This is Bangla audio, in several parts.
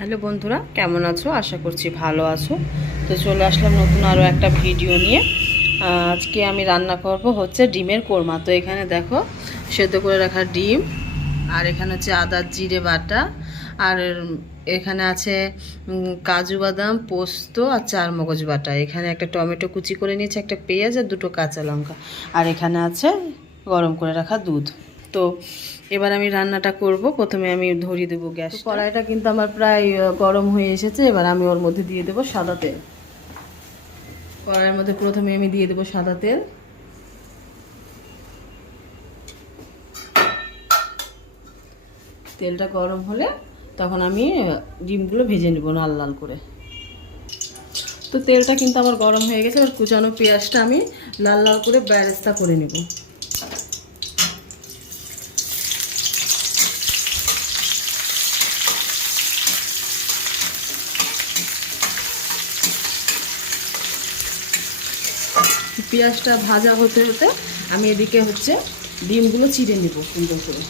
হ্যালো বন্ধুরা, কেমন আছো? আশা করছি ভালো আছো। তো চলে আসলাম নতুন আরও একটা ভিডিও নিয়ে। আজকে আমি রান্না করব হচ্ছে ডিমের কোরমা। তো এখানে দেখো সেদ্ধ করে রাখা ডিম, আর এখানে হচ্ছে আদা জিরে বাটা, আর এখানে আছে কাজু বাদাম পোস্ত আর চারমগজ বাটা। এখানে একটা টমেটো কুচি করে নিয়েছে, একটা পেঁয়াজ আর দুটো কাঁচা লঙ্কা, আর এখানে আছে গরম করে রাখা দুধ। তো এবার আমি রান্নাটা করব। প্রথমে আমি ধরিয়ে দেবো গ্যাস। কড়াইটা কিন্তু আমার প্রায় গরম হয়ে এসেছে। এবার আমি ওর মধ্যে দিয়ে দেবো সাদা তেল। কড়াইয়ের মধ্যে প্রথমে আমি দিয়ে দেবো সাদা তেল। তেলটা গরম হলে তখন আমি ডিমগুলো ভেজে নেব লাল লাল করে। তো তেলটা কিন্তু আমার গরম হয়ে গেছে। এবার কুচানো পেঁয়াজটা আমি লাল লাল করে বেরেস্তা করে নেব। পেঁয়াজটা ভাজা হতে হতে আমি এদিকে হচ্ছে ডিমগুলো চিড়ে নেব সুন্দর করে।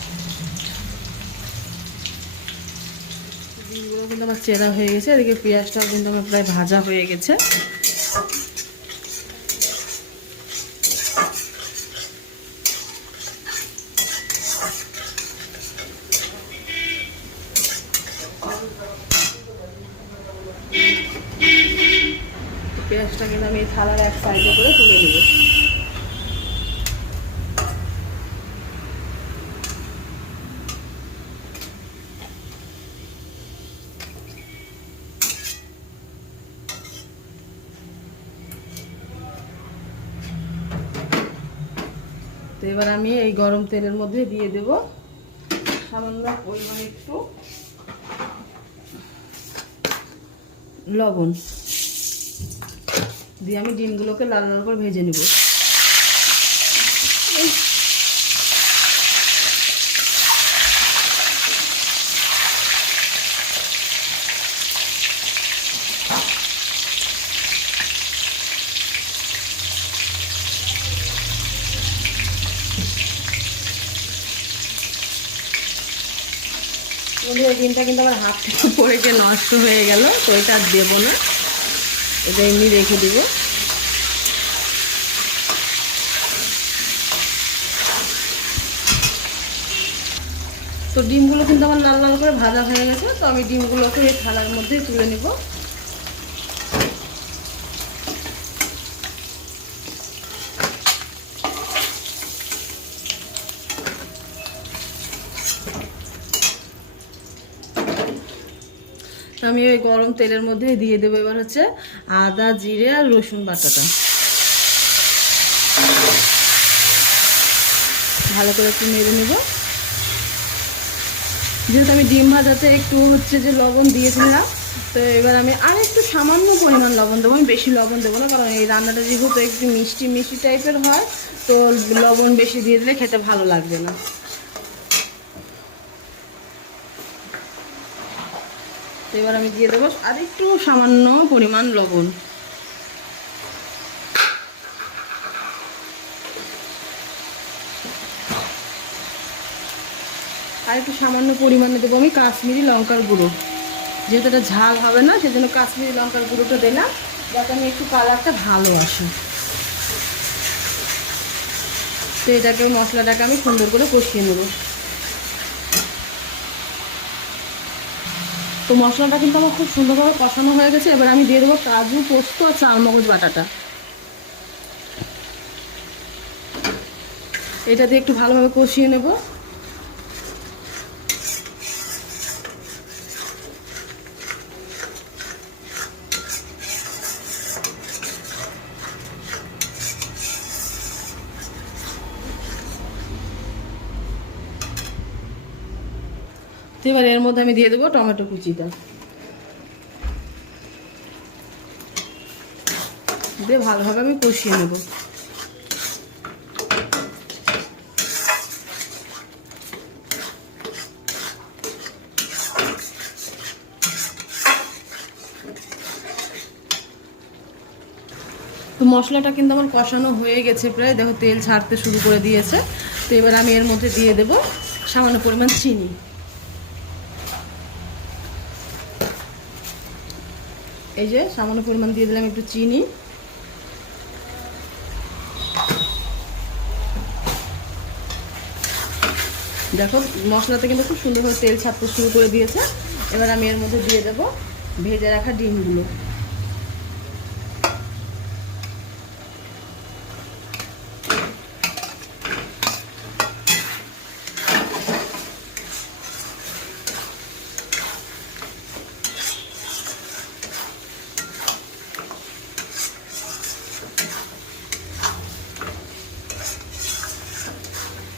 ডিমগুলো কিন্তু আমার চেরা হয়ে গেছে। এদিকে পেঁয়াজটাও কিন্তু আমার প্রায় ভাজা হয়ে গেছে। পেঁয়াজটা কিন্তু আমি থালার এক সাইডে করে তুলে নেব। তো এবার আমি এই গরম তেলের মধ্যে দিয়ে দেব সামান্য পরিমাণে একটু লবণ দিয়ে আমি ডিমগুলোকে লাল লাল করে ভেজে নেব। এই ডিমটা কিন্তু আমার হাত থেকে পড়ে গিয়ে নষ্ট হয়ে গেল। তো এটা আর দেবো না, এটা এমনি রেখে দিব। তো ডিমগুলো কিন্তু আমার লাল লাল করে ভাজা হয়ে গেছে। তো আমি ডিমগুলোকে এই থালার মধ্যে তুলে নেব। তো আমি ওই গরম তেলের মধ্যে দিয়ে দেবো এবার হচ্ছে আদা জিরে আর রসুন বাটাটা। ভালো করে একটু নেড়ে নেব। যেহেতু আমি ডিম ভাজাতে একটু হচ্ছে যে লবণ দিয়েছিলাম, তো এবার আমি আর একটু সামান্য পরিমাণ লবণ দেবো। আমি বেশি লবণ দেবো না, কারণ এই রান্নাটা যেহেতু একটু মিষ্টি মিষ্টি টাইপের হয়, তো লবণ বেশি দিয়ে দিলে খেতে ভালো লাগবে না। তো এবার আমি দিয়ে দেবো আর একটু সামান্য পরিমাণ লবণ। আর একটু সামান্য পরিমাণে দেবো আমি কাশ্মীরি লঙ্কার গুঁড়ো। যেহেতু এটা ঝাল হবে না, সেজন্য কাশ্মীরি লঙ্কার গুঁড়োটা দিলাম, যাতে আমি একটু কালারটা ভালো আসে। তো এটাকে মশলাটাকে আমি সুন্দর করে কষিয়ে নেব। তো মশলাটা কিন্তু আমার খুব সুন্দরভাবে কষানো হয়ে গেছে। এবার আমি দিয়ে দেবো কাজু পোস্ত আর চারমগজ বাটাটা। এটা দিয়ে একটু ভালোভাবে কষিয়ে নেব। তো এবার এর মধ্যে আমি দিয়ে দেবো টমেটো কুচিটা, দিয়ে ভালোভাবে আমি কষিয়ে নেব। তো মশলাটা কিন্তু আমার কষানো হয়ে গেছে প্রায়, দেখো তেল ছাড়তে শুরু করে দিয়েছে। তো এবার আমি এর মধ্যে দিয়ে দেব সামান্য পরিমাণ চিনি। এই যে সামান্য পরিমাণ দিয়ে দিলাম একটু চিনি, দেখো মশলাতে কিন্তু খুব সুন্দরভাবে তেল ছাড়তে শুরু করে দিয়েছে। এবার আমি এর মধ্যে দিয়ে দেবো ভেজে রাখা ডিমগুলো।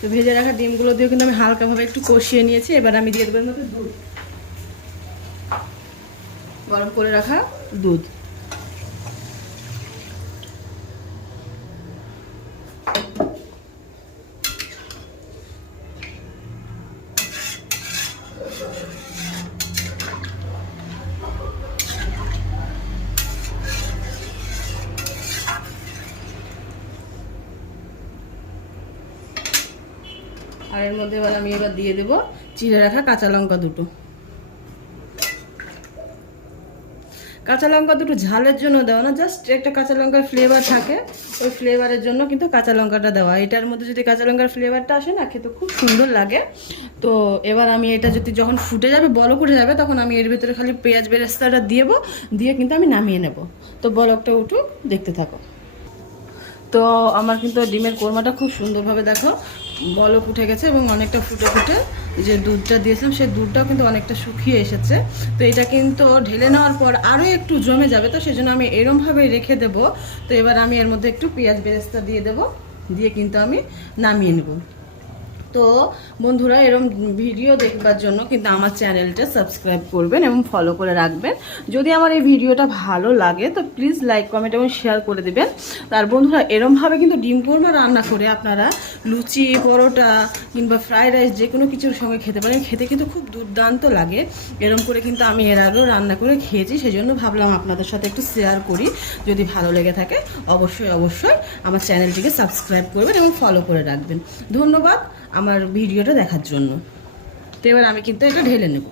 তো ভেজে রাখা ডিমগুলো দিয়ে কিন্তু আমি হালকাভাবে একটু কষিয়ে নিয়েছি। এবার আমি দিয়ে দেবো এর মধ্যে দুধ, গরম করে রাখা দুধ। আর এর মধ্যে এবার আমি দিয়ে দেবো চিড়ে রাখা কাঁচা লঙ্কা দুটো। কাঁচা লঙ্কা দুটো ঝালের জন্য দেওয়া না, জাস্ট একটা কাঁচা লঙ্কার ফ্লেভার থাকে, ওই ফ্লেভারের জন্য কিন্তু কাঁচা লঙ্কাটা দেওয়া। এটার মধ্যে যদি কাঁচা লঙ্কার ফ্লেভারটা আসে না, খেতে খুব সুন্দর লাগে। তো এবার আমি এটা যদি যখন ফুটে যাবে, বলক উঠে যাবে, তখন আমি এর ভিতরে খালি পেঁয়াজ বেরেস্তাটা দিয়ে কিন্তু আমি নামিয়ে নেব। তো বলকটা উঠুক, দেখতে থাকো। তো আমার কিন্তু ডিমের কোরমাটা খুব সুন্দরভাবে দেখো বলক উঠে গেছে এবং অনেকটা ফুটে ফুটে যে দুধটা দিয়েছিলাম সেই দুধটাও কিন্তু অনেকটা শুকিয়ে এসেছে। তো এটা কিন্তু ঢেলে নেওয়ার পর আরও একটু জমে যাবে, তো সেজন্য আমি এরমভাবে রেখে দেব। তো এবার আমি এর মধ্যে একটু পেঁয়াজ বেরেস্তা দিয়ে দেব, দিয়ে কিন্তু আমি নামিয়ে নেব। তো বন্ধুরা, এরকম ভিডিও দেখবার জন্য কিন্তু আমার চ্যানেলটা সাবস্ক্রাইব করবেন এবং ফলো করে রাখবেন। যদি আমার এই ভিডিওটা ভালো লাগে তো প্লিজ লাইক, কমেন্ট এবং শেয়ার করে দেবেন। আর বন্ধুরা, এরমভাবে কিন্তু ডিম কোরমা রান্না করে আপনারা লুচি, পরোটা কিংবা ফ্রাইড রাইস যে কোনো কিছুর সঙ্গে খেতে পারেন। খেতে কিন্তু খুব দুর্দান্ত লাগে। এরম করে কিন্তু আমি এর আগেও রান্না করে খেয়েছি, সেজন্য ভাবলাম আপনাদের সাথে একটু শেয়ার করি। যদি ভালো লেগে থাকে অবশ্যই আমার চ্যানেলটিকে সাবস্ক্রাইব করবেন এবং ফলো করে রাখবেন। ধন্যবাদ আমার ভিডিওটা দেখার জন্য। তো এবার আমি কিন্তু এটা ঢেলে নেব।